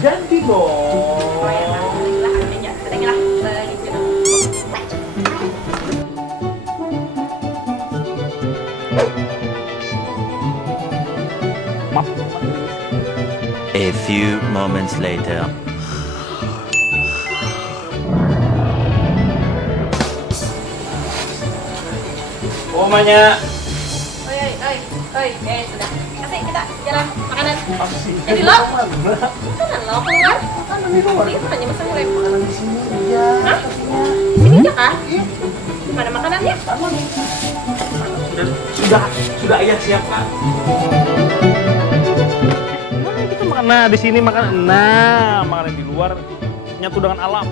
Ganti dong. Oh ya, sedanglah aja. Sedanglah gitu. A few moments later. Omanya. Oi, sudah. Kasih kita jalan makanan. Apa sih? Jadi lo? Mana? Makanan lo keluar. Makanan di luar. Ini makanya pesan rem. Makanan di sini aja. Hah? Kasihnya. Di sini aja kah? Iya. Mana makanannya? Sama nih. Sudah ayah siapkan. Nah, kita makan. Nah, di sini makan. Nah, makanan di luar nyatu dengan alam.